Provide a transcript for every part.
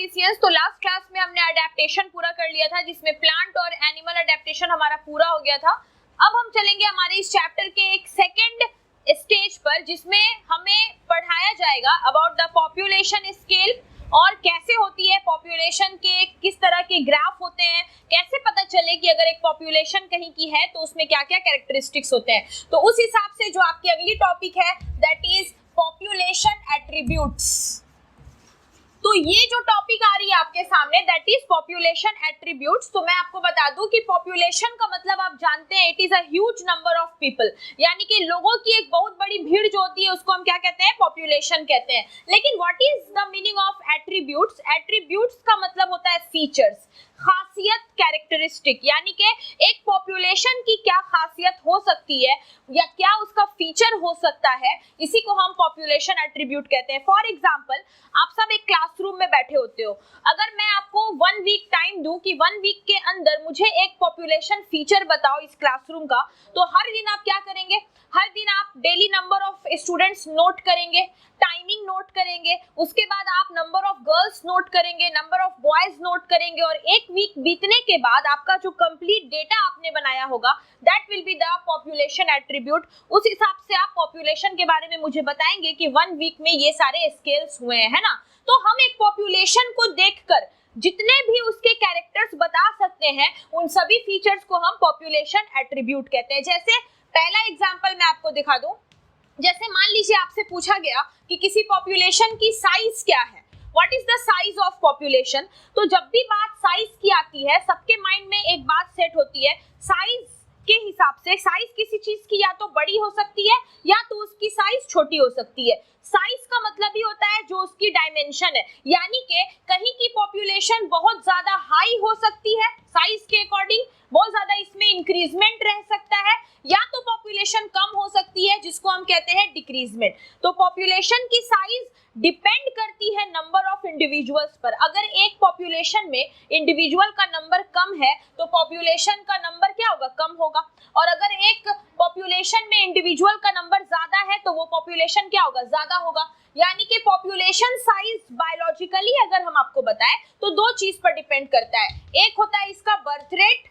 Efficiency. तो last class में हमने अडेप्टेशन पूरा कर लिया था, जिसमें प्लांट और एनिमल अडेप्टेशन हमारा पूरा हो गया था। अब हम चलेंगे हमारे इस चैप्टर के एक सेकेंड स्टेज पर, जिसमें हमें पढ़ाया जाएगा अबाउट द पॉपुलेशन स्केल, और कैसे होती है पॉपुलेशन के, किस तरह के ग्राफ होते हैं, कैसे पता चले कि अगर एक पॉपुलेशन कहीं की है तो उसमें क्या क्या कैरेक्टरिस्टिक्स होते हैं। तो उस हिसाब से जो आपकी अगली टॉपिक है दैट इज पॉपुलेशन एट्रीब्यूट्स। तो ये जो टॉपिक आ रही है आपके सामने दैट इज पॉपुलेशन एट्रीब्यूट्स। तो मैं आपको बता दूं कि पॉपुलेशन का मतलब आप जानते हैं it is a huge number of people, यानी कि लोगों की एक बहुत बड़ी भीड़ जो होती है उसको हम क्या कहते हैं, पॉपुलेशन कहते हैं। लेकिन what is the meaning of attributes? Attributes का मतलब होता है फीचर्स, खासियत, कैरेक्टरिस्टिक, यानी कि एक पॉपुलेशन की क्या खासियत हो सकती है या क्या उसका फीचर हो सकता है, इसी को हम पॉपुलेशन एट्रीब्यूट कहते हैं। फॉर एग्जांपल, आप सब एक क्लासरूम में बैठे होते हो, अगर मैं आपको 1 वीक टाइम दूं कि 1 वीक के अंदर मुझे एक पॉपुलेशन फीचर बताओ इस क्लासरूम का, तो हर दिन आप क्या करेंगे? हर दिन आप daily number of students note करेंगे, टाइमिंग नोट करेंगे, उसके बाद आप नंबर ऑफ गर्ल्स नोट करेंगे, नंबर ऑफ बॉयज नोट करेंगे, और एक वीक बीतने के बाद आपका जो कंप्लीट डेटा आपने बनाया होगा that will be the population attribute. उस हिसाब से आप पॉपुलेशन के बारे में मुझे बताएंगे कि 1 वीक में ये सारे स्केल्स हुए हैं, है ना। तो हम एक पॉपुलेशन को देखकर जितने भी उसके कैरेक्टर्स बता सकते हैं उन सभी फीचर्स को हम पॉपुलेशन एट्रीब्यूट कहते हैं। जैसे पहला एग्जांपल मैं आपको दिखा दूं, जैसे मान लीजिए आपसे पूछा गया कि किसी पॉपुलेशन की साइज क्या है, what is the size of population. तो जब भी बात साइज की आती है सबके माइंड में एक बात सेट होती है, साइज के हिसाब से साइज किसी चीज की या तो बड़ी हो सकती है या तो उसकी साइज छोटी हो सकती है। साइज का मतलब ही होता है जो उसकी डायमेंशन है, यानी कि कहीं की पॉपुलेशन बहुत ज्यादा हाई हो सकती है साइज के अकॉर्डिंग, बहुत ज्यादा इसमें इंक्रीजमेंट रह सकता है, या तो पॉपुलेशन कम हो सकती है जिसको हम कहते हैं डिक्रीजमेंट। तो पॉपुलेशन की साइज डिपेंड करती है नंबर ऑफ इंडिविजुअल्स पर। अगर एक पॉपुलेशन में इंडिविजुअल का नंबर कम है तो पॉपुलेशन का नंबर क्या होगा, कम होगा, और अगर एक पॉपुलेशन में इंडिविजुअल का नंबर ज्यादा है तो वो पॉपुलेशन क्या होगा, ज्यादा होगा। यानी कि पॉपुलेशन साइज बायोलॉजिकली अगर हम आपको बताएं तो दो चीज पर डिपेंड करता है, एक होता है इसका बर्थ रेट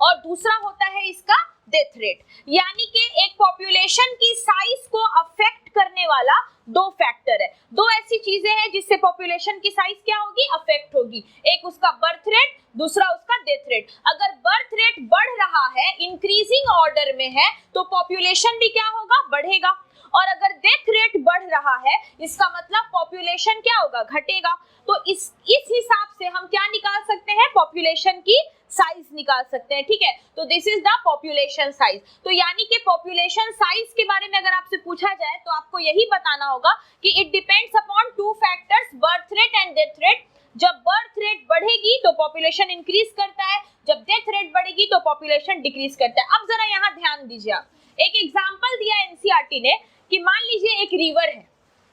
और दूसरा होता है इसका डेथ रेट। यानी कि एक पॉपुलेशन की साइज को अफेक्ट करने वाला दो फैक्टर है, दो ऐसी चीजें हैं जिससे पॉपुलेशन की साइज क्या होगी, अफेक्ट होगी। एक उसका बर्थ रेट, दूसरा उसका डेथ रेट। अगर बर्थ रेट बढ़ रहा है, इंक्रीजिंग ऑर्डर में है, तो पॉपुलेशन भी क्या होगा, बढ़ेगा, और अगर डेथ रेट बढ़ रहा है इसका मतलब पॉपुलेशन क्या होगा, घटेगा। तो इस हिसाब से हम क्या निकाल सकते हैं, पॉपुलेशन की साइज निकाल सकते हैं, ठीक है। तो this is the population size. तो यानी कि पॉपुलेशन साइज के बारे में अगर आपसे पूछा जाए तो आपको यही बताना होगा कि it depends upon 2 factors, birth rate and death rate. जब बर्थ रेट बढ़ेगी तो पॉपुलेशन इंक्रीज करता है, जब डेथ रेट बढ़ेगी तो पॉपुलेशन डिक्रीज करता है। अब जरा यहाँ ध्यान दीजिए, आप एक एग्जाम्पल दिया एनसीईआरटी ने कि मान लीजिए एक रिवर है।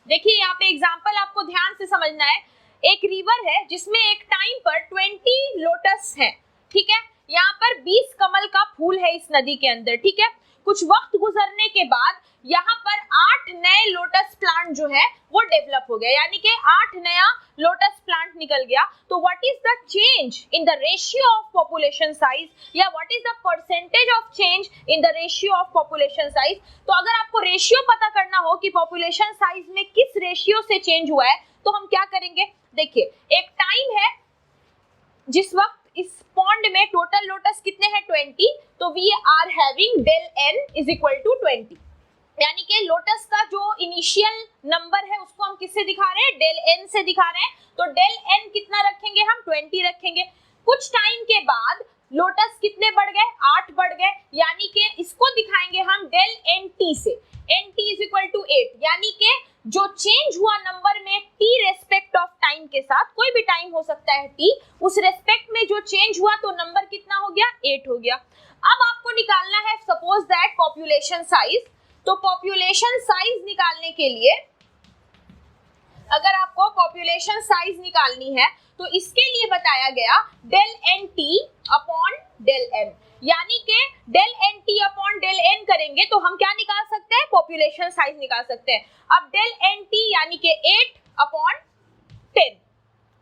देखिए यहाँ पे एग्जाम्पल आपको ध्यान से समझना है। एक रिवर है जिसमें एक टाइम पर 20 लोटस है, ठीक है। यहाँ पर 20 कमल का फूल है इस नदी के अंदर, ठीक है। कुछ वक्त गुजरने के बाद यहाँ पर 8 नए लोटस प्लांट जो है वो डेवलप हो गया, यानी कि 8 नया लोटस प्लांट निकल गया। तो what is the change in the ratio of population size, या what is the percentage of change in the ratio of population size. तो अगर आपको रेशियो पता करना हो कि पॉपुलेशन साइज में किस रेशियो से चेंज हुआ है तो हम क्या करेंगे, देखिए एक टाइम है जिस वक्त इस पॉन्ड में टोटल लोटस कितने हैं, 20, तो we are having del N is equal to 20, यानी कि लोटस का जो इनिशियल नंबर है उसको हम किससे दिखा रहे हैं, डेल एन से दिखा रहे हैं। तो डेल एन कितना रखेंगे हम, 20 रखेंगे। कुछ टाइम के बाद लोटस कितने बढ़ गए, 8 बढ़ गए, यानी कि इसको दिखाएंगे हम डेल एन टी से, N T is equal to 8, यानी कि जो चेंज हुआ नंबर में टी रेस्पेक्ट ऑफ टाइम के साथ, कोई भी टाइम हो सकता है टी, उस रेस्पेक्ट में जो चेंज हुआ तो नंबर कितना हो गया, 8 हो गया। अब आपको निकालना है सपोज दैट पॉपुलेशन साइज। तो पॉपुलेशन साइज निकालने के लिए अगर आपको पॉपुलेशन साइज निकालनी है तो इसके लिए बताया गया del N T upon del N, यानी कि del N T upon del N करेंगे तो हम क्या निकाल सकते हैं, पॉपुलेशन साइज निकाल सकते हैं। अब डेल एन टी यानी कि 8 अपॉन 10,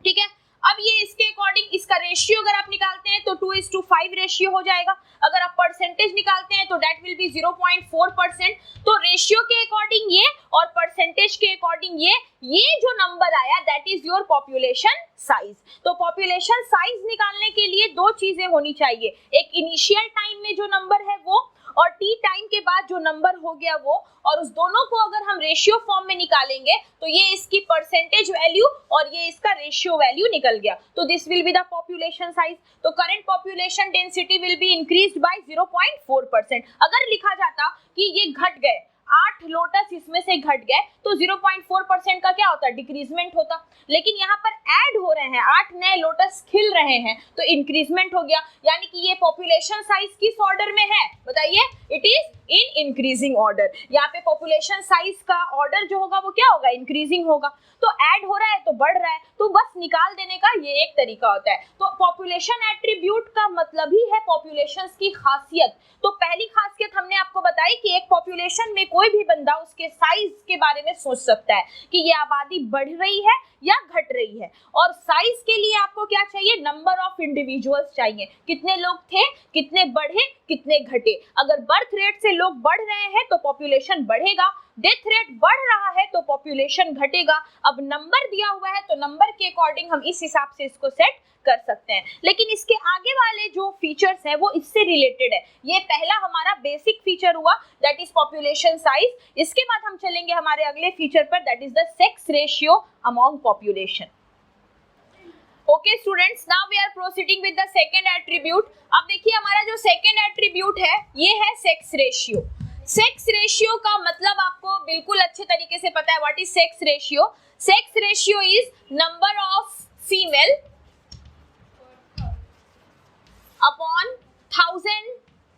ठीक है। अब ये इसके अकॉर्डिंग इसका रेशियो अगर आप निकालते हैं तो 2:5 रेशियो हो जाएगा। अगर आप परसेंटेज निकालते हैं तो दैट विल बी 0.4%। तो रेशियो के अकॉर्डिंग ये और परसेंटेज के अकॉर्डिंग ये जो नंबर आया that is your population size. तो पॉपुलेशन साइज निकालने के लिए दो चीजें होनी चाहिए, एक इनिशियल टाइम में जो नंबर है वो, और टी टाइम के बाद जो नंबर हो गया वो, और उस दोनों को अगर हम रेशियो फॉर्म में निकालेंगे तो ये इसकी परसेंटेज वैल्यू और ये इसका रेशियो वैल्यू निकल गया। तो this will be the population size. तो current population density will be increased by 0.4%। अगर लिखा जाता कि ये घट गए, 8 लोटस इसमें से घट गए, तो 0.4% का क्या होता, डिक्रीजमेंट होता। लेकिन यहाँ पर ऐड हो रहे हैं, 8 नए लोटस खिल रहे हैं, तो इंक्रीजमेंट हो गया। यानी कि ये पॉपुलेशन साइज किस ऑर्डर में है बताइए, it is in increasing order. यहाँ पे पॉपुलेशन साइज का ऑर्डर जो होगा वो क्या होगा, इंक्रीजिंग होगा। तो ऐड हो रहा है तो बढ़ रहा है, तो बस निकाल देने का ये एक तरीका होता है। तो पॉपुलेशन एट्रीब्यूट का मतलब ही है पॉपुलेशन की खासियत। तो पहली खासियत हमने आपको बताई कि एक पॉपुलेशन में कोई भी बंदा उसके साइज के बारे में सोच सकता है कि ये आबादी बढ़ रही है या घट रही है। और साइज के लिए आपको क्या चाहिए, नंबर ऑफ इंडिविजुअल्स चाहिए, कितने लोग थे, कितने बढ़े, कितने घटे। अगर बर्थ रेट से लोग बढ़ रहे हैं तो पॉपुलेशन बढ़ेगा, डेथ रेट बढ़ रहा है तो पॉपुलेशन घटेगा। अब नंबर दिया हुआ है तो नंबर के अकॉर्डिंग हम इस हिसाब से इसको सेट कर सकते हैं। लेकिन इसके आगे वाले जो फीचर्स हैं वो इससे रिलेटेड है। ये पहला हमारा बेसिक फीचर हुआ दैट इज पॉपुलेशन साइज। इसके बाद हम चलेंगे हमारे अगले फीचर पर that is the sex ratio among population. Okay students, now we are proceeding with the second attribute. अब देखिए हमारा जो सेकंड एट्रीब्यूट है ये है सेक्स रेशियो। सेक्स रेशियो का मतलब आपको बिल्कुल अच्छे तरीके से पता है। What is sex ratio? Sex ratio is number of female upon 1000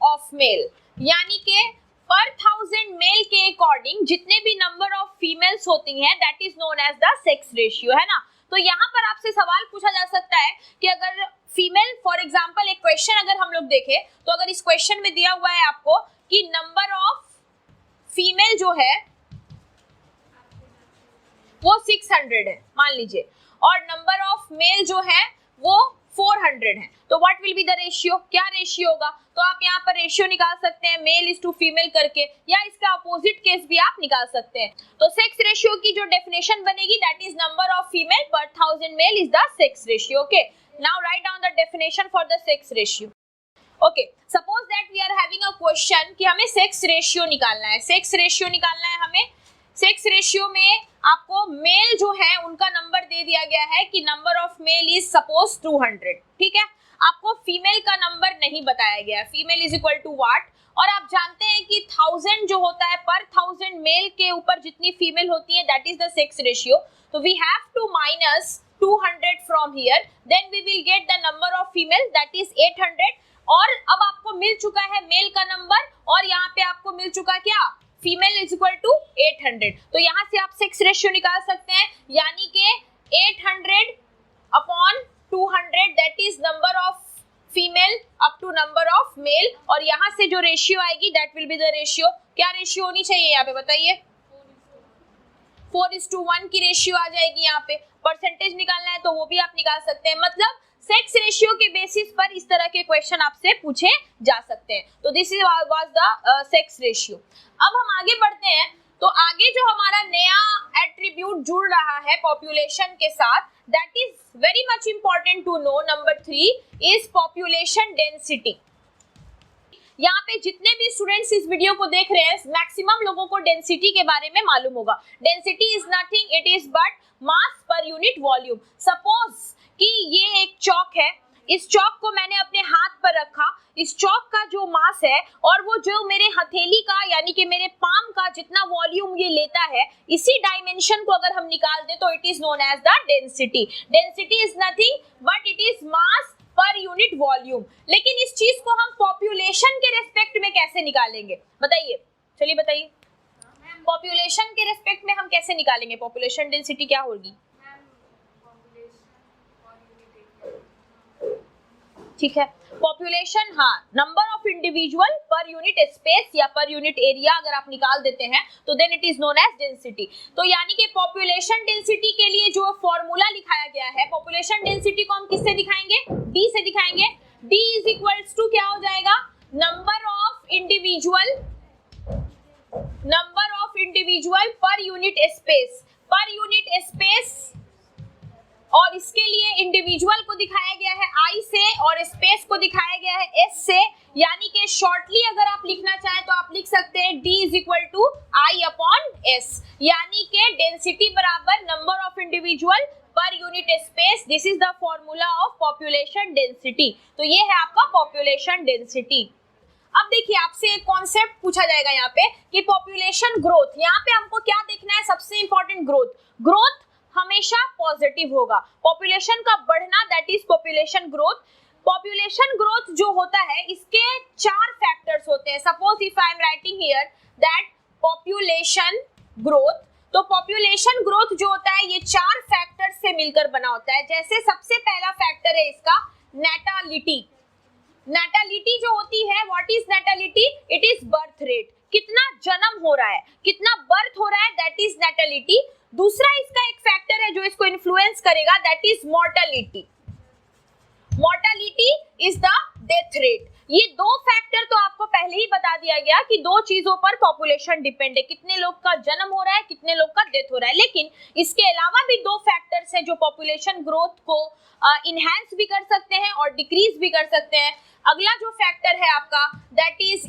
of male, यानी कि पर 1000 मेल के अकॉर्डिंग जितने भी नंबर ऑफ फीमेल्स होती हैं that is known as the sex ratio, है ना। तो यहाँ पर आपसे सवाल पूछा जा सकता है कि अगर फीमेल, फॉर एग्जांपल एक क्वेश्चन अगर हम लोग देखें तो अगर इस क्वेश्चन में दिया हुआ है आपको कि नंबर ऑफ फीमेल जो है वो 600 है मान लीजिए, और नंबर ऑफ मेल जो है वो 400 है, तो what will be the ratio? क्या रेशियो होगा? तो आप यहाँ पर रेशियो निकाल सकते हैं मेल इज टू फीमेल करके, या इसका अपोजिट केस भी आप निकाल सकते हैं। तो सेक्स रेशियो की जो डेफिनेशन बनेगी that is number of female per 1000 male is the sex ratio. Okay, now write down the definition for the sex ratio. Okay, suppose that we are having a question कि हमें sex ratio निकालना है। Sex ratio निकालना है हमें। Sex ratio में आपको mail जो है उनका नंबर दे दिया गया है कि number of mail is suppose 200, ठीक है। आपको फीमेल का नंबर नहीं बताया गया, female is equal to what, और आप जानते हैं कि 1000 जो होता है पर 1000 मेल के ऊपर जितनी फीमेल होती है that is the sex ratio. तो we have to minus 200 from here, then we will get the number of female that is 800। और अब आपको मिल चुका है मेल का नंबर और यहाँ पे आपको मिल चुका क्या, फीमेल इज इक्वल टू 800। तो यहाँ से आप सेक्स रेशियो निकाल सकते हैं, यानी कि 800 upon 200 that is number of female up to number of male, और यहाँ से जो रेशियो आएगी that will be the ratio. क्या रेशियो होनी चाहिए यहाँ पे बताइए? 4:1 की रेशियो आ जाएगी। यहाँ पे परसेंटेज निकालना है तो वो भी आप निकाल सकते हैं। मतलब सेक्स रेशियो के बेसिस पर इस तरह के क्वेश्चन आपसे पूछे जा सकते हैं। तो this is was the sex ratio. अब हम आगे बढ़ते हैं, तो आगे जो हमारा नया एट्रीब्यूट जुड़ रहा है पॉपुलेशन के साथ that is very much important to know. Number 3 is population density. यहाँ पे जितने भी स्टूडेंट्स इस वीडियो को देख रहे हैं मैक्सिमम लोगों को डेंसिटी के बारे में मालूम होगा। Density is nothing, it is but mass per unit volume. Suppose कि ये एक चौक है, इस चौक को मैंने अपने हाथ पर रखा, इस चौक का जो मास है और वो जो मेरे हथेली का यानी कि मेरे पाम का जितना वॉल्यूम ये लेता है, इसी डायमेंशन को अगर हम निकाल दें तो it is known as the density. Density is nothing but it is mass per unit volume. लेकिन इस चीज को हम पॉपुलेशन के रेस्पेक्ट में कैसे निकालेंगे बताइए? चलिए बताइए, पॉपुलेशन के रेस्पेक्ट में हम कैसे निकालेंगे? पॉपुलेशन डेंसिटी क्या होगी? ठीक है। पॉपुलेशन, हाँ, number of individual per unit space या पर यूनिट एरिया अगर आप निकाल देते हैं तो then it is known as density. तो यानी कि पॉपुलेशन डेंसिटी के लिए जो फॉर्मूला लिखाया गया है, पॉपुलेशन डेंसिटी को हम किससे दिखाएंगे, डी से दिखाएंगे। डी इज इक्वल्स टू क्या हो जाएगा, number of individual per unit space, और इसके लिए इंडिविजुअल को दिखाया गया है आई से और स्पेस को दिखाया गया है एस से। यानी कि शॉर्टली अगर आप लिखना चाहें तो आप लिख सकते हैं D is equal to I upon S, यानी कि डेंसिटी बराबर number of individual per unit space. This is the formula of population density. तो ये है आपका पॉपुलेशन डेंसिटी। अब देखिए आपसे एक कॉन्सेप्ट पूछा जाएगा यहाँ पे कि पॉपुलेशन ग्रोथ, यहाँ पे हमको क्या देखना है, सबसे इंपॉर्टेंट ग्रोथ हमेशा पॉजिटिव होगा। पॉपुलेशन का बढ़ना that is population growth. Population growth जो होता है इसके 4 फैक्टर्स होते हैं। Suppose if I am writing here that population growth, तो पॉपुलेशन ग्रोथ जो होता है ये 4 फैक्टर्स से मिलकर बना होता है। जैसे सबसे पहला फैक्टर है इसका नैटालिटी। नैटालिटी जो होती है, what is natality, it is birth rate, कितना जन्म हो रहा है, कितना बर्थ हो रहा है, दैट इज नैटालिटी। दूसरा इसका एक फैक्टर है जो इसको इन्फ्लुएंस करेगा, that is mortality. Mortality is the death rate. ये 2 फैक्टर तो आपको पहले ही बता दिया गया कि 2 चीजों पर पॉपुलेशन डिपेंड है, कितने लोग का जन्म हो रहा है, कितने लोग का डेथ हो रहा है। लेकिन इसके अलावा भी 2 फैक्टर्स हैं जो पॉपुलेशन ग्रोथ को इनहैंस भी कर सकते हैं और डिक्रीज भी कर सकते हैं। अगला जो फैक्टर है आपका दैट इज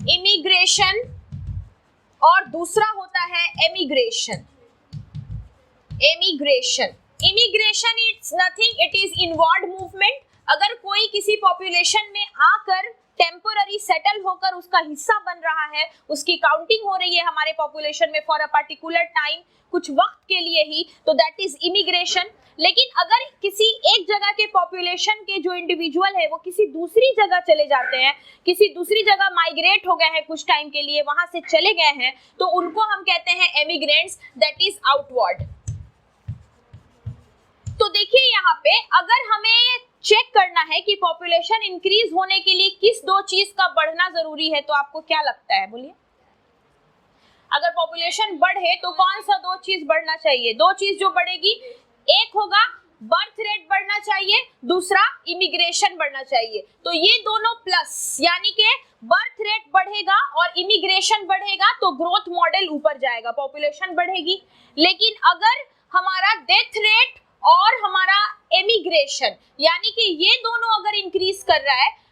इमिग्रेशन, और दूसरा होता है emigration. Immigration it's nothing, it is inward movement. अगर कोई किसी पॉपुलेशन में आकर टेम्पोररी सेटल होकर उसका हिस्सा बन रहा है, उसकी काउंटिंग हो रही है हमारे पॉपुलेशन में फॉर अ पर्टिकुलर टाइम, कुछ वक्त के लिए ही, तो दैट इज इमिग्रेशन। लेकिन अगर किसी एक जगह के पॉपुलेशन के जो इंडिविजुअल है वो किसी दूसरी जगह चले जाते हैं, किसी दूसरी जगह माइग्रेट हो गए हैं कुछ टाइम के लिए, वहां से चले गए हैं, तो उनको हम कहते हैं एमिग्रेंट्स, दैट इज आउटवर्ड। तो देखिए यहाँ पे अगर हमें चेक करना है कि पॉपुलेशन इंक्रीज होने के लिए किस 2 चीज का बढ़ना जरूरी है, तो आपको क्या लगता है, बोलिए। अगर पॉपुलेशन बढ़े तो कौन सा 2 चीज बढ़ना चाहिए? 2 चीज जो बढ़ेगी, एक होगा बर्थ रेट बढ़ना चाहिए, दूसरा इमिग्रेशन बढ़ना चाहिए। तो ये दोनों प्लस, यानी कि बर्थ रेट बढ़ेगा और इमिग्रेशन बढ़ेगा तो ग्रोथ मॉडल ऊपर जाएगा, पॉपुलेशन बढ़ेगी। लेकिन अगर हमारा डेथ रेट और हमारा इमिग्रेशन, यानी कि ये दोनों अगर इंक्रीज कर रहा है,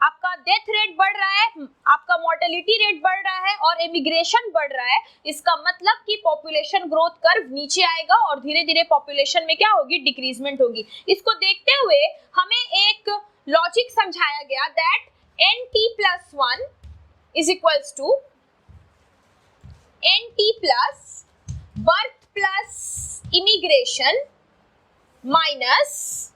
आपका डेथ रेट बढ़ रहा है, आपका मोर्टेलिटी रेट बढ़ रहा है और इमिग्रेशन बढ़ रहा है, इसका मतलब कि पॉपुलेशन ग्रोथ कर्व नीचे आएगा और धीरे धीरे पॉपुलेशन में क्या होगी, डिक्रीजमेंट होगी। इसको देखते हुए हमें एक लॉजिक समझाया गया that nt+1 is equals to nt plus birth plus immigration minus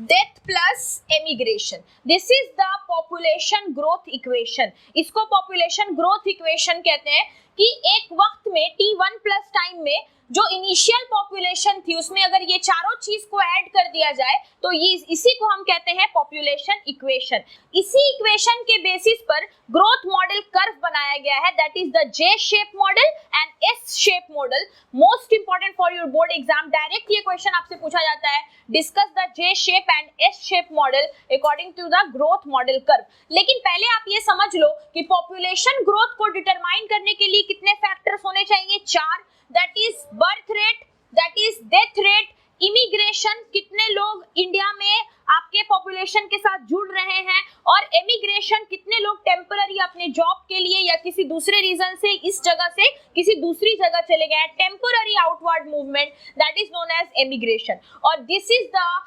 death plus emigration. This is the population growth equation. इसको पॉपुलेशन ग्रोथ इक्वेशन कहते हैं कि एक वक्त में t1 प्लस टाइम में जो इनिशियल पॉपुलेशन थी उसमें अगर ये चारों चीज को ऐड कर दिया जाए तो ये इसी को हम कहते हैं पॉपुलेशन इक्वेशन। इसी इक्वेशन के बेसिस पर ग्रोथ मॉडल कर्व बनाया गया है, that is the J shape model and S shape model. Most important for your board exam, direct ये क्वेश्चन आपसे पूछा जाता है, discuss the J shape and S shape model according to the growth model curve. लेकिन पहले आप ये समझ लो कि पॉपुलेशन ग्रोथ को डिटरमाइन करने के लिए कितने फैक्टर्स होने चाहिए, 4, that is birth rate, that is death rate, immigration, कितने लोग इंडिया में आपके पॉपुलेशन के साथ जुड़ रहे हैं, और एमिग्रेशन, कितने लोग टेम्पररी अपने जॉब के लिए या किसी दूसरे रीजन से इस जगह से किसी दूसरी जगह चले गए हैं, temporary outward movement, that is known as emigration. और this is the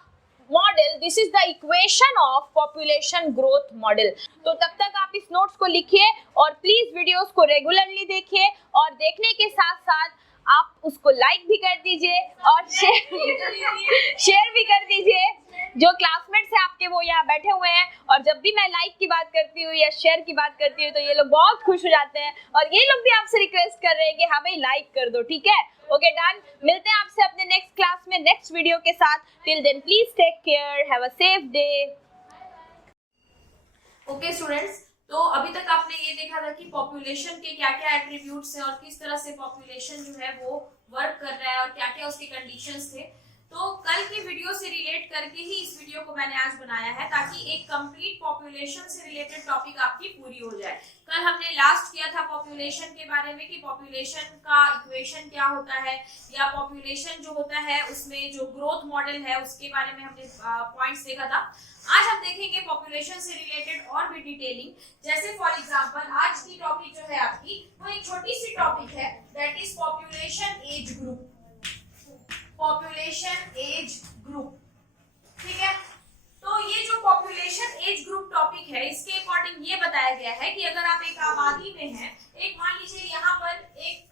model, this is the equation of population growth model. तो तब तक आप इस नोट्स को लिखिए और प्लीज वीडियोस को रेगुलरली देखिए, और देखने के साथ साथ आप उसको लाइक भी कर दीजिए और शेयर भी कर दीजिए। जो क्लासमेट्स हैं आपके वो यहाँ बैठे हुए हैं, और जब भी मैं लाइक की बात करती हूँ या शेयर की बात करती हूँ तो ये लोग बहुत खुश हो जाते हैं, और ये लोग भी आपसे रिक्वेस्ट कर रहे हैं कि हाँ भाई लाइक कर दो, ठीक है। ओके डन, मिलते हैं आपसे अपने नेक्स्ट क्लास में नेक्स्ट वीडियो के साथ. Till then please take care, have a safe day. Okay students, तो अभी तक आपने ये देखा था कि पॉपुलेशन के क्या क्या एट्रीब्यूट्स हैं और किस तरह से पॉपुलेशन जो है वो वर्क कर रहा है और क्या क्या उसके कंडीशंस थे. तो कल की वीडियो से रिलेट करके ही इस वीडियो को मैंने आज बनाया है ताकि एक कंप्लीट पॉपुलेशन से रिलेटेड टॉपिक आपकी पूरी हो जाए. कल हमने लास्ट किया था पॉपुलेशन के बारे में कि पॉपुलेशन का इक्वेशन क्या होता है या पॉपुलेशन जो होता है उसमें जो ग्रोथ मॉडल है उसके बारे में हमने पॉइंट्स देखा था. आज हम देखेंगे पॉपुलेशन से रिलेटेड और भी डिटेलिंग. जैसे फॉर एग्जांपल आज की टॉपिक जो है आपकी वो एक छोटी सी टॉपिक है, that is population age group. Population age group, ठीक है. तो ये जो पॉपुलेशन एज ग्रुप टॉपिक है इसके अकॉर्डिंग ये बताया गया है कि अगर आप एक आबादी में हैं, एक मान लीजिए यहाँ पर एक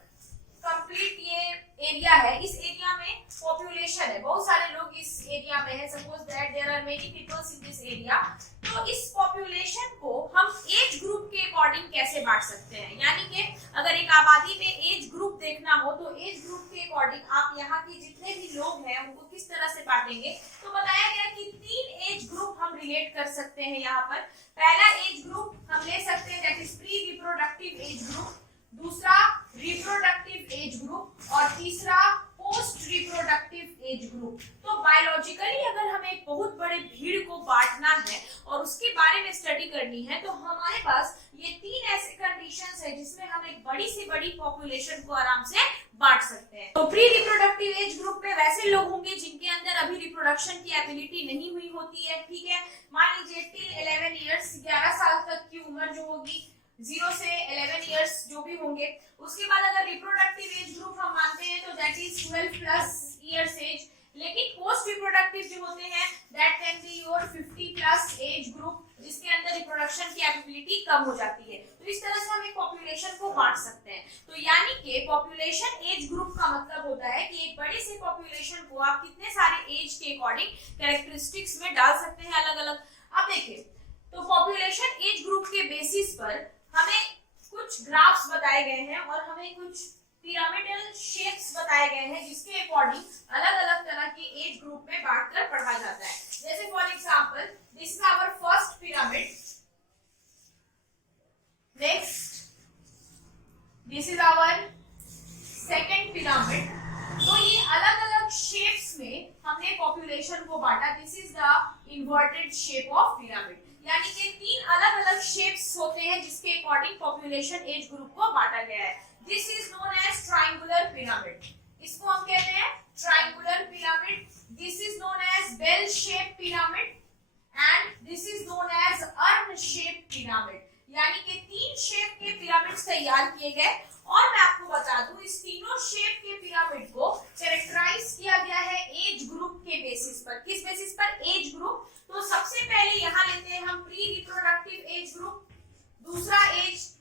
कंप्लीट ये एरिया है, इस एरिया में पॉपुलेशन है, बहुत सारे लोग इस एरिया में है, suppose that there are many peoples in this area. तो इस पॉपुलेशन को हम एज ग्रुप के अकॉर्डिंग कैसे बांट सकते हैं, यानी कि अगर एक आबादी में एज ग्रुप देखना हो तो एज ग्रुप के अकॉर्डिंग आप यहाँ के जितने भी लोग हैं उनको किस तरह से बांटेंगे. तो बताया गया कि 3 एज ग्रुप हम रिलेट कर सकते हैं यहाँ पर. पहला एज ग्रुप हम ले सकते हैं that is pre reproductive age group, दूसरा रिप्रोडक्टिव एज ग्रुप और तीसरा पोस्ट रिप्रोडक्टिव एज ग्रुप. तो बायोलॉजिकली अगर हमें एक बहुत बड़े भीड़ को बांटना है और उसके बारे में स्टडी करनी है तो हमारे पास ये 3 ऐसे कंडीशंस है जिसमें हम एक बड़ी से बड़ी पॉपुलेशन को आराम से बांट सकते हैं. तो प्री रिप्रोडक्टिव एज ग्रुप में वैसे लोग होंगे जिनके अंदर अभी रिप्रोडक्शन की एबिलिटी नहीं हुई होती है, ठीक है. मान लीजिए टिल 11 इयर्स, 11 साल तक की उम्र जो होगी, 0 से 11 इयर्स जो भी होंगे. उसके बाद अगर रिप्रोडक्टिव एज ग्रुप हम मानते हैं तो that is 12 plus years age. लेकिन पोस्ट रिप्रोडक्टिव जो होते हैं that can be your 50 plus age group जिसके अंदर रिप्रोडक्शन की एबिलिटी कम हो जाती है. तो इस तरह से हम एक पॉपुलेशन को बांट सकते हैं. तो यानी कि पॉपुलेशन एज ग्रुप का मतलब होता है कि एक बड़े से पॉपुलेशन को आप कितने सारे एज के अकॉर्डिंग कैरेक्टरिस्टिक्स में डाल सकते हैं अलग अलग. अब देखिए, तो पॉपुलेशन एज ग्रुप के बेसिस पर हमें कुछ ग्राफ्स बताए गए हैं और हमें कुछ पिरामिडल शेप्स बताए गए हैं जिसके अकॉर्डिंग अलग अलग तरह के एज ग्रुप में बांटकर पढ़ा जाता है. जैसे for example this is our first pyramid, next this is our second pyramid. तो ये अलग अलग शेप्स में हमने पॉपुलेशन को बांटा. This is the inverted shape of pyramid, यानी कि 3 अलग अलग शेप्स होते हैं जिसके अकॉर्डिंग पॉपुलेशन एज ग्रुप को बांटा गया है. This is known as triangular pyramid, इसको हम कहते हैं triangular pyramid. This is known as bell shape pyramid and this is known as urn shape pyramid. यानी कि 3 शेप के पिरामिड्स तैयार किए गए. और मैं आपको बता दूं इस तीनों शेप के पिरामिड को कैरेक्टराइज किया गया है एज ग्रुप के बेसिस पर. किस बेसिस पर? Age group. तो सबसे पहले यहाँ लेते हैं हम प्री रिप्रोडक्टिव एज ग्रुप, दूसरा age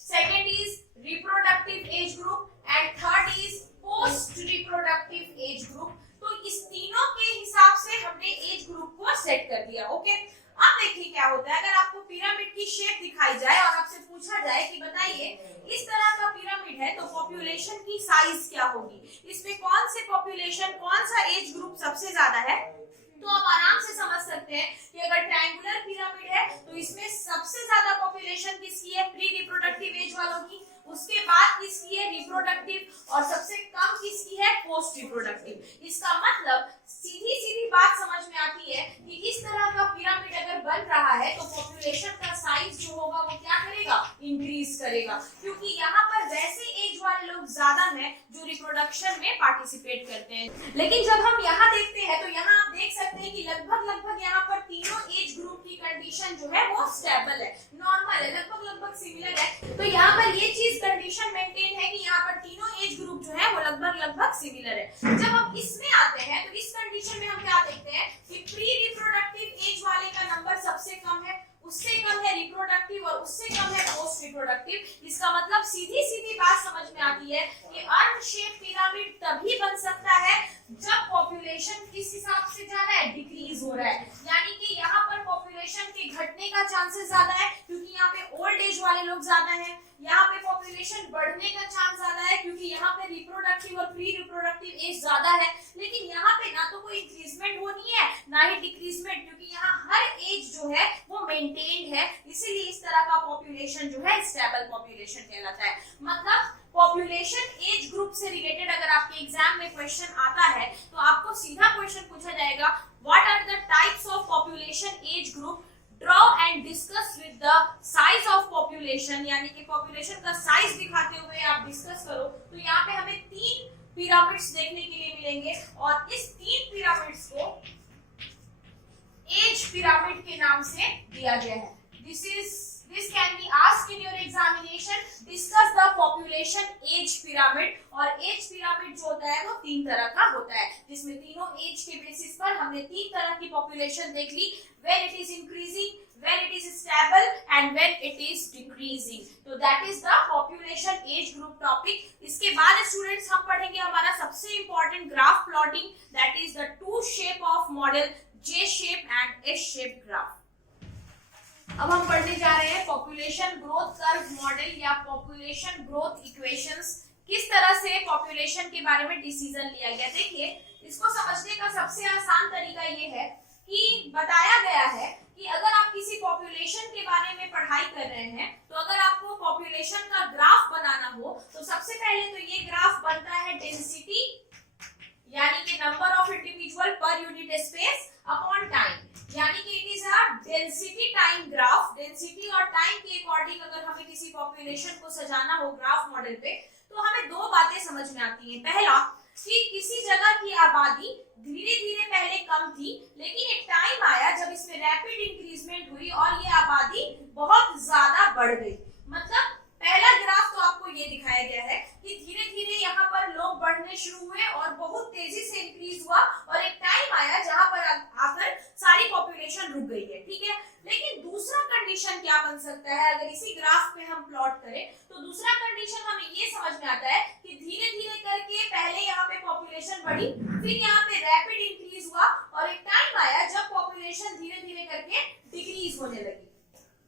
second is reproductive age group and third is post reproductive age group. तो इस तीनों के हिसाब से हमने एज ग्रुप को सेट कर दिया. ओके, अब देखिए क्या होता है. अगर आपको पिरामिड की शेप दिखाई जाए और आपसे पूछा जाए कि बताइए इस तरह का पिरामिड है तो पॉपुलेशन की साइज क्या होगी, इसमें कौन से पॉपुलेशन, कौन सा एज ग्रुप सबसे ज्यादा है, तो आप आराम से समझ सकते हैं कि अगर ट्रायंगुलर पिरामिड है तो इसमें सबसे ज्यादा पॉपुलेशन किसकी है? प्री रिप्रोडक्टिव एज वालों की. उसके बाद किसकी है? रिप्रोडक्टिव. और सबसे कम किसकी है? Post reproductive. इसका मतलब सीधी सीधी बात समझ में आती है कि इस तरह का पिरामिड अगर बन रहा है तो पॉपुलेशन का साइज जो होगा वो क्या करेगा? इंक्रीज करेगा, क्योंकि यहाँ पर वैसे एज वाले लोग ज्यादा हैं जो रिप्रोडक्शन में पार्टिसिपेट करते हैं. लेकिन जब हम यहाँ देखते हैं तो यहाँ आप देख सकते हैं कि लगभग यहाँ पर तीनों एज ग्रुप की कंडीशन जो है वो स्टेबल है, नॉर्मल है, लगभग सिमिलर है. तो यहाँ पर ये चीज कंडीशन मेंटेन है कि यहाँ पर तीनों एज ग्रुप जो है वो लगभग सिमिलर है. जब हम इसमें आते हैं तो इस कंडीशन में हम क्या देखते हैं कि प्री रिप्रोडक्टिव एज वाले का नंबर सबसे कम है, उससे कम है रिप्रोडक्टिव और उससे कम है पोस्ट रिप्रोडक्टिव. इसका मतलब सीधी सीधी बात समझ में आती है कि अर्न शेप पिरामिड तभी बन सकता है जब पॉपुलेशन किस हिसाब से जा रहा है? डिक्रीज हो रहा है. यानी कि यहाँ पर पॉपुलेशन के घटने का चांसेस ज्यादा है क्योंकि यहाँ पे ओल्ड एज वाले लोग ज्यादा हैं. यहाँ पे पॉपुलेशन बढ़ने का चांस ज्यादा है क्योंकि यहाँ पे रिप्रोडक्टिव और प्री रिप्रोडक्टिव एज ज्यादा है, लेकिन यहाँ पे ना तो कोई इंक्रीजमेंट होनी है ना ही डिक्रीजमेंट, क्योंकि यहाँ हर एज जो है वो मेंटेन्ड है, इसीलिए इस तरह का पॉपुलेशन जो है स्टेबल पॉपुलेशन कहलाता है। मतलब पॉपुलेशन एज ग्रुप से रिलेटेड अगर आपके एग्जाम में क्वेश्चन आता है तो आपको सीधा क्वेश्चन पूछा जाएगा, what are the types of population age group, draw and discuss with the size of population, यानी कि पॉपुलेशन का साइज दिखाते हुए आप डिस्कस करो। तो यहाँ पे हमें 3 पिरामिड्स देखने के लिए मिलेंगे और इस 3 पिरामिड्स को एज पिरामिड के नाम से दिया गया है। This can be asked in your examination. Discuss the population age pyramid, और एज पिरामिड जो होता है वो 3 तरह का होता है, जिसमें तीनों एज के बेसिस पर हमने 3 तरह की पॉपुलेशन देख ली, when it is increasing, when it is stable and when it is decreasing. तो that is the population age group topic. इसके बाद स्टूडेंट्स हम पढ़ेंगे हमारा सबसे important graph plotting, that is the 2 shape of model, J shape and S shape graph. अब हम पढ़ने जा रहे हैं पॉपुलेशन ग्रोथ कर्व मॉडल या पॉपुलेशन ग्रोथ इक्वेशंस, किस तरह से पॉपुलेशन के बारे में डिसीजन लिया गया। देखिए, इसको समझने का सबसे आसान तरीका ये है कि बताया गया है कि अगर आप किसी पॉपुलेशन के बारे में पढ़ाई कर रहे हैं तो अगर आपको पॉपुलेशन का ग्राफ बनाना हो तो सबसे पहले तो ये ग्राफ बनता है डेंसिटी, यानी कि number of individual per unit space upon time, यानी कि it is a density time graph. Density और टाइम के अकॉर्डिंग अगर हमें किसी पॉपुलेशन को सजाना हो ग्राफ मॉडल पे तो हमें 2 बातें समझ में आती हैं। पहला कि किसी जगह की आबादी धीरे धीरे पहले कम थी, लेकिन एक टाइम आया जब इसमें रैपिड इंक्रीजमेंट हुई और ये आबादी बहुत ज्यादा बढ़ गई। मतलब पहला ग्राफ तो आपको ये दिखाया गया है कि धीरे धीरे यहाँ पर लोग बढ़ने शुरू हुए और बहुत तेजी से इंक्रीज हुआ और एक टाइम आया जहां पर आकर सारी पॉपुलेशन रुक गई है, ठीक है। लेकिन दूसरा कंडीशन क्या बन सकता है, अगर इसी ग्राफ पे हम प्लॉट करें तो दूसरा कंडीशन हमें ये समझ में आता है कि धीरे धीरे करके पहले यहाँ पे पॉपुलेशन बढ़ी, फिर यहाँ पे रैपिड इंक्रीज हुआ और एक टाइम आया जब पॉपुलेशन धीरे धीरे करके डिक्रीज होने लगी।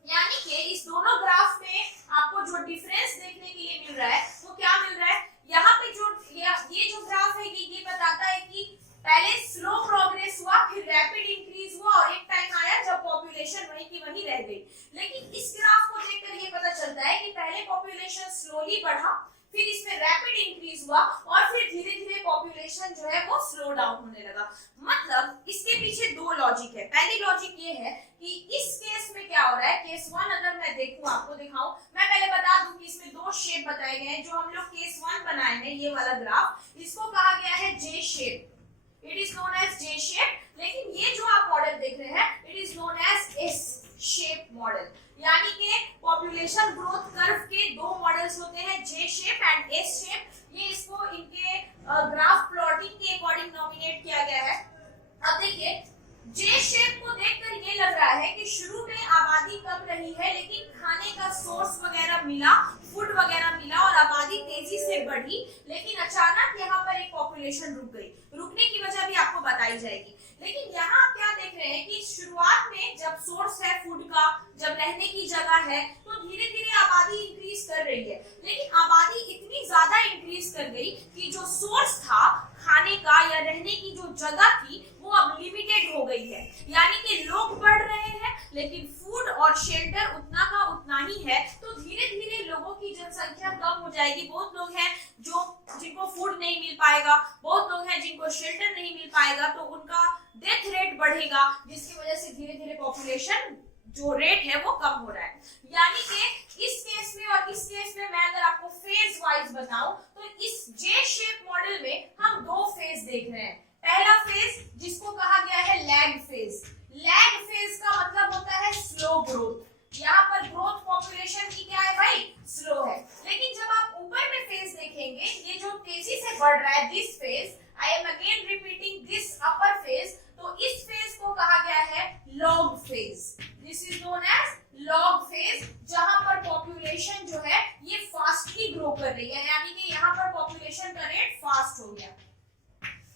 यानी कि इस दोनों ग्राफ में आपको जो डिफरेंस देखने के लिए मिल रहा है वो क्या मिल रहा है, यहाँ पे जो ये जो ग्राफ है ये बताता है कि पहले स्लो प्रोग्रेस हुआ, फिर रैपिड इंक्रीज हुआ और एक टाइम आया जब पॉपुलेशन वहीं की वहीं रह गई। लेकिन इस ग्राफ को देखकर ये पता चलता है कि पहले पॉपुलेशन स्लोली बढ़ा, फिर इसमें रैपिड इंक्रीज हुआ और फिर धीरे धीरे पॉपुलेशन जो है वो स्लो डाउन होने लगा। मतलब इसके पीछे 2 लॉजिक है। पहली लॉजिक ये है कि इस केस में क्या हो रहा है, केस 1 अगर मैं देखूं आपको दिखाऊं, मैं पहले बता दूं कि इसमें 2 शेप बताए गए हैं। जो हम लोग केस 1 बनाए हैं ये वाला ग्राफ, इसको कहा गया है J shape, it is known as J shape. लेकिन ये जो आप मॉडल देख रहे हैं it is known as S shape model, यानी कि पॉपुलेशन ग्रोथ कर्व के 2 मॉडल्स होते हैं, जे शेप एंड एस शेप। ये इसको इनके ग्राफ प्लॉटिंग के अकॉर्डिंग नॉमिनेट किया गया है। अब देखिए, जे शेप को देखकर ये लग रहा है कि शुरू में आबादी कम रही है लेकिन खाने का सोर्स वगैरह मिला, फूड वगैरह मिला और आबादी तेजी से बढ़ी, लेकिन अचानक यहाँ पर एक पॉपुलेशन रुक गई। रुकने की वजह भी आपको बताई जाएगी। लेकिन यहाँ आप क्या देख रहे हैं कि शुरुआत में जब सोर्स है फूड का, जब रहने की जगह है, तो धीरे धीरे आबादी इंक्रीज कर रही है। लेकिन आबादी इतनी ज्यादा इंक्रीज कर गई कि जो सोर्स था खाने का या रहने की जो जगह थी वो अब लिमिटेड हो गई है। यानी कि लोग बढ़ रहे हैं लेकिन फूड और शेल्टर उतना का उतना ही है, तो धीरे धीरे लोगों की जनसंख्या कम हो जाएगी। बहुत लोग हैं जिनको फूड नहीं मिल पाएगा, बहुत लोग हैं जिनको शेल्टर नहीं मिल पाएगा, तो उनका डेथ रेट बढ़ेगा, जिसकी वजह से धीरे धीरे पॉपुलेशन जो रेट है वो कम हो रहा है। यानी कि इस केस में और इस केस में मैं अगर आपको फेज वाइज बताऊं तो इस जे शेप मॉडल में हम 2 फेज देख रहे हैं। पहला फेज जिसको कहा गया है लैग फेज। लैग फेज का मतलब होता है स्लो ग्रोथ। यहाँ पर ग्रोथ पॉपुलेशन की क्या है भाई, स्लो है। लेकिन जब आप ऊपर में फेज देखेंगे, ये जो तेजी से बढ़ रहा है this phase, I am again repeating this upper phase, तो इस फेज को कहा गया है log phase. This is known as log phase, जहां पर पॉपुलेशन जो है ये फास्टली ग्रो कर रही है, यानी कि यहाँ पर पॉपुलेशन का रेट फास्ट हो गया।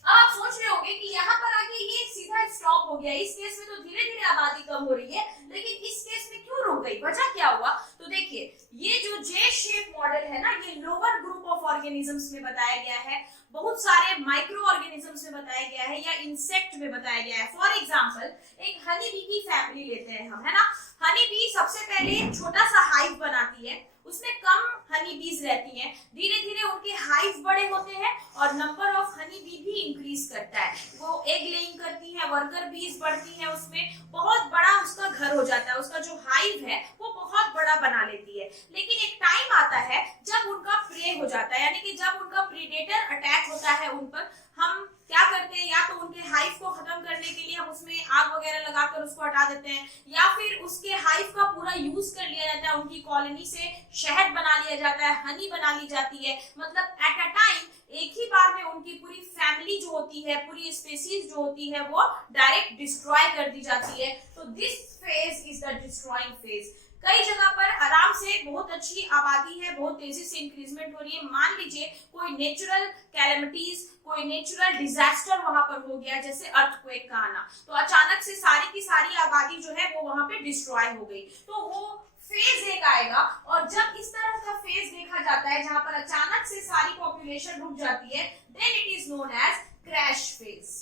अब आप सोच रहे होंगे कि यहाँ पर आके ये सीधा स्टॉप हो गया, इस केस में तो धीरे धीरे आबादी कम हो रही है, लेकिन इस केस में क्यों रुक गई, वजह क्या हुआ? तो देखिए ये जो जे शेप मॉडल है ना, ये लोअर ग्रुप ऑफ ऑर्गेनिजम्स में बताया गया है, बहुत सारे माइक्रो ऑर्गेनिजम्स में बताया गया है या इंसेक्ट में बताया गया है। फॉर एग्जांपल एक हनी बी की फैमिली लेते हैं हम, है ना। हनी बी सबसे पहले एक छोटा सा हाइव बनाती है, उसमें कम हनी बीज रहती हैं, धीरे धीरे उनके हाइव बड़े होते हैं और नंबर ऑफ हनी बी भी इंक्रीज करता है, वो एग लेइंग करती है, वर्कर बीज बढ़ती है, उसमें बहुत बड़ा उसका घर हो जाता है, उसका जो हाइव है वो बहुत बड़ा बना लेती है। लेकिन एक टाइम आता है जब उनका प्रे हो जाता है, यानी कि जब उनका प्रीडेटर अटैक होता है उन पर, हम क्या करते हैं, या तो उनके हाइव को खत्म करने के लिए हम उसमें आग वगैरह लगाकर उसको हटा देते हैं, या फिर उसके हाइव का पूरा यूज कर लिया जाता है, उनकी कॉलोनी से शहद बना लिया जाता है, हनी बना ली जाती है, मतलब एट अ टाइम एक ही बार में उनकी पूरी फैमिली जो होती है, पूरी स्पीसीज जो होती है वो डायरेक्ट डिस्ट्रॉय कर दी जाती है। तो this phase is the destroying phase. कई जगह पर आराम से बहुत अच्छी आबादी है, बहुत तेजी से इंक्रीजमेंट हो रही है, मान लीजिए कोई नेचुरल कैलेमिटीज, कोई नेचुरल डिजास्टर वहां पर हो गया, जैसे अर्थक्वेक का आना, तो अचानक से सारी की सारी आबादी जो है वो वहां पे डिस्ट्रॉय हो गई, तो वो फेज एक आएगा। और जब इस तरह का फेज देखा जाता है जहां पर अचानक से सारी पॉपुलेशन रुक जाती है, then it is known as crash phase.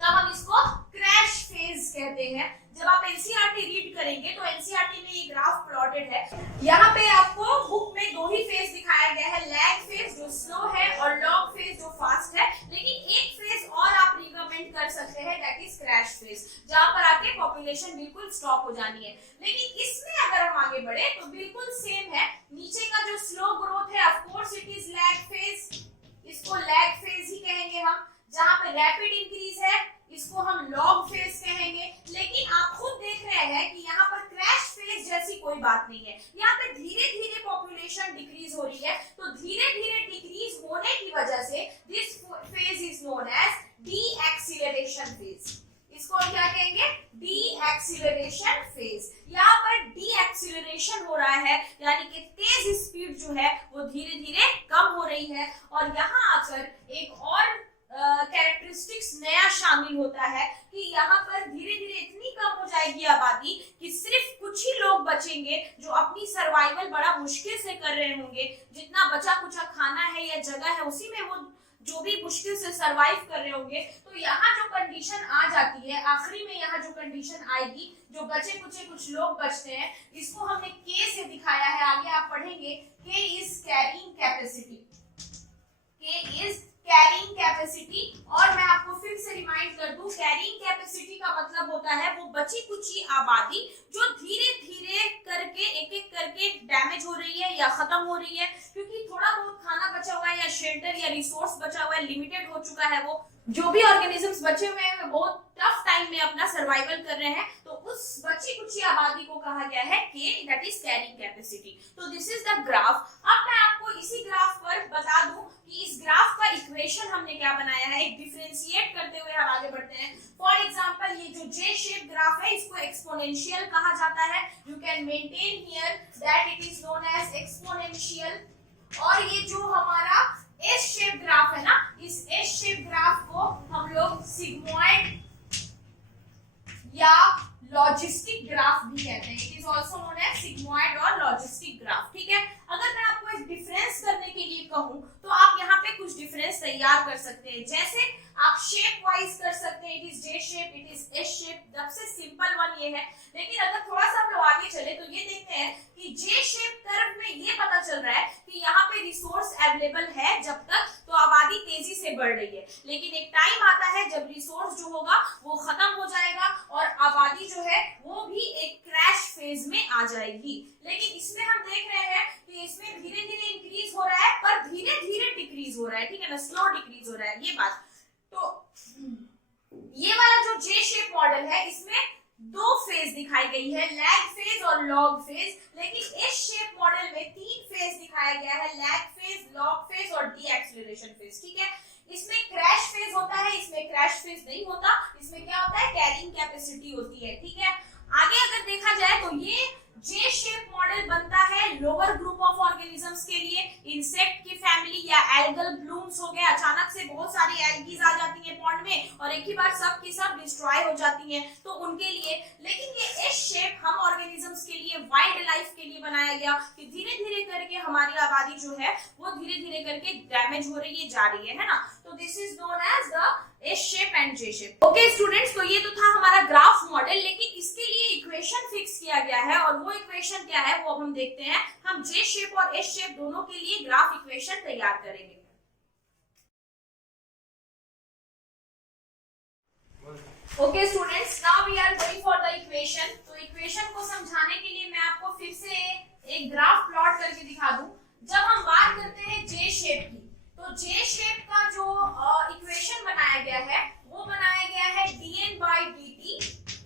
तब हम इसको क्रैश फेज कहते हैं। जब आप एनसीईआरटी रीड करेंगे तो एनसीईआरटी में ये ग्राफ प्लॉटेड है, यहाँ पे आपको बुक में दो ही फेज दिखाया गया है, लैग फेज जो स्लो है और लॉग फेज जो फास्ट है, लेकिन एक फेज और आप रिकमेंड कर सकते हैं, दैट इज क्रैश फेज, जहां पर आके पॉपुलेशन बिल्कुल स्टॉप हो जानी है। लेकिन इसमें अगर हम आगे बढ़े तो बिल्कुल सेम है, नीचे का जो स्लो ग्रोथ है of course it is lag phase, इसको लैग फेज ही कहेंगे हम। जहां पे रैपिड इंक्रीज है इसको हम लॉग फेज कहेंगे। लेकिन आप खुद देख रहे हैं कि यहाँ पर क्रैश फेज जैसी कोई बात नहीं है, यहाँ पे धीरे धीरे पॉपुलेशन डिक्रीज हो रही है, तो धीरे धीरे डिक्रीज होने की वजह से this phase is known as deceleration phase. इसको हम क्या कहेंगे? Deceleration phase. यहाँ पर डी एक्सीलरेशन हो रहा है, यानी कि तेज स्पीड जो है वो धीरे धीरे कम हो रही है, और यहाँ आकर एक और कैरेक्टरिस्टिक्स नया शामिल होता है कि यहाँ पर धीरे धीरे इतनी कम हो जाएगी आबादी कि सिर्फ कुछ ही लोग बचेंगे जो अपनी सर्वाइवल बड़ा मुश्किल से कर रहे होंगे, जितना बचा कुचा खाना है या जगह है उसी में वो जो भी मुश्किल से सरवाइव कर रहे होंगे। तो यहाँ जो कंडीशन आ जाती है, आखिरी में यहाँ जो कंडीशन आएगी, जो बचे कुचे कुछ लोग बचते हैं, इसको हमने के से दिखाया है, आगे आप पढ़ेंगे। के इज कैरिंग कैपेसिटी, के इज कैरिंग कैपेसिटी। और मैं आपको फिर से रिमाइंड कर दूं, कैरिंग कैपेसिटी का मतलब होता है वो बची कुची आबादी जो धीरे धीरे करके एक एक करके डैमेज हो रही है या खत्म हो रही है, क्योंकि थोड़ा बहुत खाना बचा हुआ है या शेल्टर या रिसोर्स बचा हुआ है, लिमिटेड हो चुका है, वो जो भी ऑर्गेनिजम्स बचे हुए हैं वो बहुत टफ टाइम में अपना सर्वाइवल कर रहे हैं, तो उस बची कुची आबादी को कहा गया है के, दैट इज कैरिंग कैपेसिटी। तो दिस इज द ग्राफ। अब मैं आपको इसी ग्राफ पर बता दूं कि इस ग्राफ का इक्वेशन हमने क्या बनाया है, एक डिफरेंशिएट करते हुए हम आगे बढ़ते हैं। फॉर एग्जांपल ये जो जे शेप ग्राफ है इसको एक्सपोनेंशियल कहा जाता है, you can maintain here that it is known as exponential. और ये जो हमारा एस शेप ग्राफ है ना, इस एस शेप ग्राफ को हम लोग सिग्मोइड या लॉजिस्टिक ग्राफ भी कहते हैं, it is also known as sigmoid और लॉजिस्टिक ग्राफ। ठीक है, अगर मैं आपको एक डिफरेंस करने के लिए कहूं तो आप यहाँ पे कुछ डिफरेंस तैयार कर सकते हैं, जैसे आप शेप वाइज कर सकते हैं, it is J shape, it is S shape, सबसे सिंपल वन ये है। लेकिन अगर थोड़ा सा हम लोग आगे चले तो ये देखते हैं कि जे शेप कर्व में ये पता चल रहा है कि यहाँ पे रिसोर्स अवेलेबल है जब तक, तो आबादी तेजी से बढ़ रही है, लेकिन एक टाइम आता है जब रिसोर्स जो होगा वो खत्म हो जाएगा और आबादी जो है वो भी एक क्रैश फेज में आ जाएगी। लेकिन इसमें हम देख रहे हैं कि इसमें धीरे धीरे इंक्रीज हो रहा है पर धीरे धीरे डिक्रीज हो रहा है, ठीक है ना, स्लो डिक्रीज हो रहा है, ये बात। तो ये वाला जो जे शेप मॉडल है इसमें दो फेज दिखाई गई है, लैग फेज और लॉग फेज, लेकिन इस शेप मॉडल में तीन फेज दिखाया गया है, लैग फेज, लॉग फेज और डी एक्सीलरेशन फेज। ठीक है, इसमें क्रैश फेज होता है, इसमें क्रैश फेज नहीं होता, इसमें क्या होता है, कैरिंग कैपेसिटी होती है। ठीक है, आगे अगर देखा जाए तो ये जे शेप मॉडल बनता है लोअर ग्रुप ऑफ ऑर्गेनिजम्स के लिए, इंसेक्ट की फैमिली या एल्गल ब्लूम्स हो गए, अचानक से बहुत सारी एल्गीज आ जाती हैं पॉन्ड में और एक ही बार सब की सब डिस्ट्रॉय हो जाती हैं, तो उनके लिए। लेकिन ये एस शेप हम ऑर्गेनिजम्स के लिए, वाइल्ड लाइफ के लिए बनाया गया कि धीरे धीरे करके हमारी आबादी जो है वो धीरे धीरे करके डैमेज हो रही है, जा रही है ना। तो this is known as the S shape and J shape. Okay students, तो ये तो था हमारा ग्राफ मॉडल, लेकिन इसके लिए इक्वेशन फिक्स किया गया है और वो इक्वेशन क्या है वो अब हम देखते हैं। हम जे शेप और एस शेप दोनों के लिए ग्राफ इक्वेशन तैयार करेंगे। Okay students, now we are going for the equation. तो इक्वेशन को समझाने के लिए मैं आपको फिर से एक ग्राफ प्लॉट करके दिखा दूं। जब हम बात करते हैं जे शेप की, तो जे शेप का जो इक्वेशन बनाया गया है वो बनाया गया है dn/dt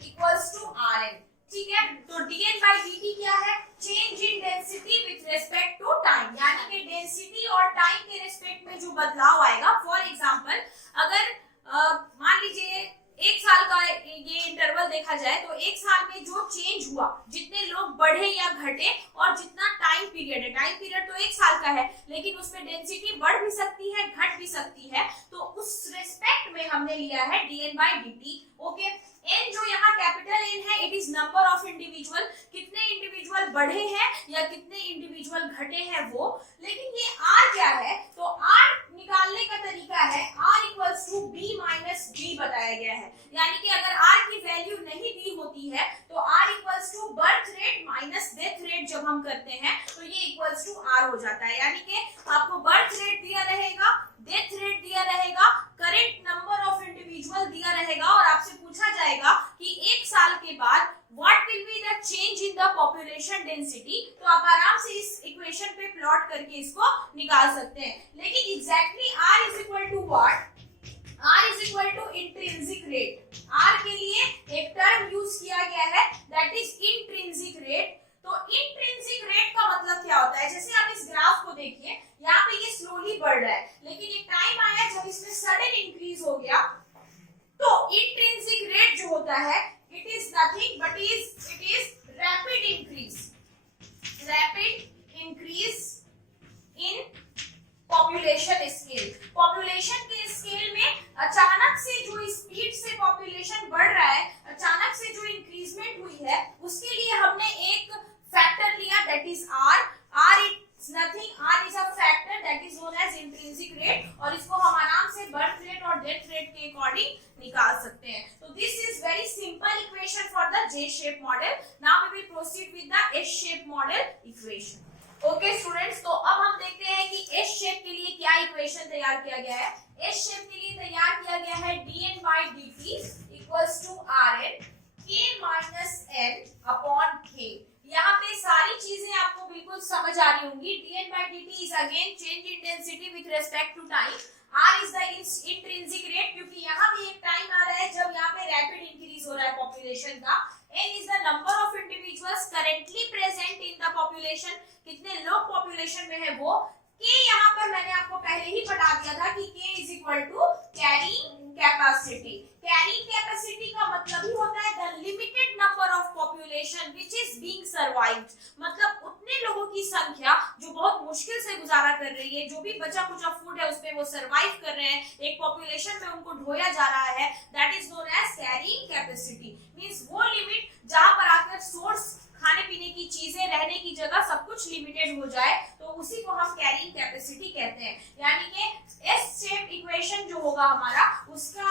इक्वल्स टू rn। ठीक है, तो dn/dt क्या है? Change in density with respect to time, यानी कि डेंसिटी और टाइम के रेस्पेक्ट में जो बदलाव आएगा। फॉर एग्जांपल, अगर मान लीजिए एक साल का ये इंटरवल देखा जाए तो एक साल में जो चेंज हुआ, जितने लोग बढ़े या घटे और जितना टाइम पीरियड है, टाइम पीरियड तो एक साल का है लेकिन उसमें डेंसिटी बढ़ भी सकती है, घट भी सकती है, तो उस रेस्पेक्ट में हमने लिया है dn/dt। ओके, n जो यहाँ कैपिटल N है, it is number of individual, कितने इंडिविजुअल बढ़े हैं या कितने इंडिविजुअल घटे हैं वो। लेकिन ये r क्या है? तो r निकालने का तरीका है r equals to b minus d बताया गया है, यानी कि अगर r की वैल्यू नहीं दी होती है तो r equals to birth rate minus death rate जब हम करते हैं तो ये इक्वल्स टू r हो जाता है, यानी कि आपको बर्थ रेट दिया रहेगा, डेथ रेट दिया रहेगा, करेंट नंबर ऑफ इंडिविजुअल दिया रहेगा और आपसे पूछा जाएगा कि एक साल के बाद what will be the change in the population density. तो आप आराम से इस इक्वेशन पे प्लॉट करके इसको निकाल सकते हैं। लेकिन exactly r is equal to what? r is equal to intrinsic rate. r के लिए एक टर्म यूज किया गया है दैट इज इंट्रिंसिक रेट। तो इंट्रिंसिक रेट का मतलब क्या होता है? जैसे आप इस ग्राफ को देखिए, यहाँ पे ये स्लोली बढ़ रहा है लेकिन एक टाइम आया जब इसमें सडन इंक्रीज हो गया, तो इंट्रिंसिक रेट जो होता है it is nothing but it is rapid increase in population scale. Population के स्केल में अचानक से जो स्पीड से पॉपुलेशन बढ़ रहा है, अचानक से जो इंक्रीजमेंट हुई है, उसके लिए हमने एक फैक्टर लिया that is r is nothing, r is a factor that is known as intrinsic rate, और इसको हम आराम से बर्थ रेट और डेथ रेट के अकॉर्डिंग निकाल सकते हैं। तो this is very simple equation for the J shape model. Now we will proceed with the S shape model equation. Okay students, तो अब हम देखते हैं कि एस शेप के लिए क्या इक्वेशन तैयार किया गया है। एस शेप के लिए तैयार किया गया है dn/dt equals to rn k minus n upon k। यहाँ पे सारी चीजें आपको बिल्कुल समझ आ रही होंगी। dn/dt is again change in density with respect to time, r is the intrinsic rate, क्योंकि यहाँ पे एक टाइम आ रहा है जब यहाँ पे रैपिड इंक्रीज हो रहा है पॉपुलेशन का, n is the number of individuals currently present in the population, कितने लोग पॉपुलेशन में है वो, k यहाँ पर मैंने आपको पहले ही बता दिया था कि k is equal to carrying capacity. Carrying capacity का मतलब ही होता है the limited number of population which is being survived, मतलब उतने लोगों की संख्या जो बहुत मुश्किल से गुजारा कर रही है, जो भी बचा कुचा फूड है उसमें वो सर्वाइव कर रहे हैं, एक पॉपुलेशन में उनको ढोया जा रहा है, that is known as carrying capacity. Means वो लिमिट जहां पर आकर सोर्स, खाने पीने की चीजें, रहने की जगह सब कुछ लिमिटेड हो जाए, तो उसी को हम कैरिंग कैपेसिटी कहते हैं। यानी कि एस शेप इक्वेशन जो होगा हमारा, उसका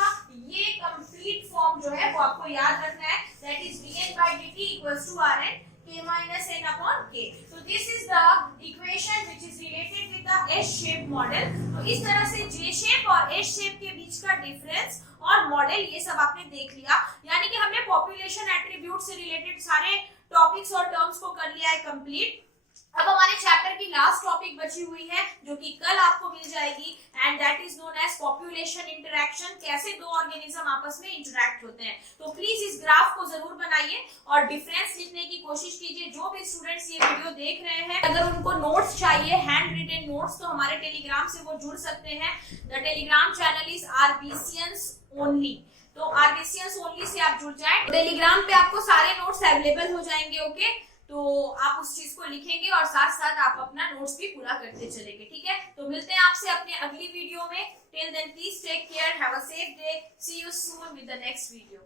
ये कंप्लीट फॉर्म जो है वो आपको याद रखना है, that is dn/dt equals to rn k minus n upon k। तो this is the equation which is related with the S shape model. तो इस तरह से जे शेप और एस शेप के बीच का डिफरेंस और मॉडल ये सब आपने देख लिया, यानी कि हमने पॉपुलेशन एट्रीब्यूट से रिलेटेड सारे टॉपिक्स और टर्म्स को कर लिया है कंप्लीट। अब हमारे चैप्टर की लास्ट टॉपिक बची हुई है जो कि कल आपको मिल जाएगी, and that is known as population interaction, कैसे दो ऑर्गेनिज्म आपस में इंटरैक्ट होते हैं। तो प्लीज इस ग्राफ को जरूर बनाइए और डिफरेंस लिखने की कोशिश कीजिए। जो भी स्टूडेंट्स ये वीडियो देख रहे हैं, अगर उनको नोट्स चाहिए, हैंड रिटन नोट्स, तो हमारे टेलीग्राम से वो जुड़ सकते हैं। द टेलीग्राम चैनल इज आरबीसीएंस ओनली, तो आरबीसीएंस ओनली से आप जुड़ जाएं। टेलीग्राम पे आपको सारे नोट्स अवेलेबल हो जाएंगे। ओके, तो आप उस चीज को लिखेंगे और साथ साथ आप अपना नोट्स भी पूरा करते चलेंगे, ठीक है। तो मिलते हैं आपसे अपने अगली वीडियो में। Till then please take care, have a safe day, see you soon with the next video.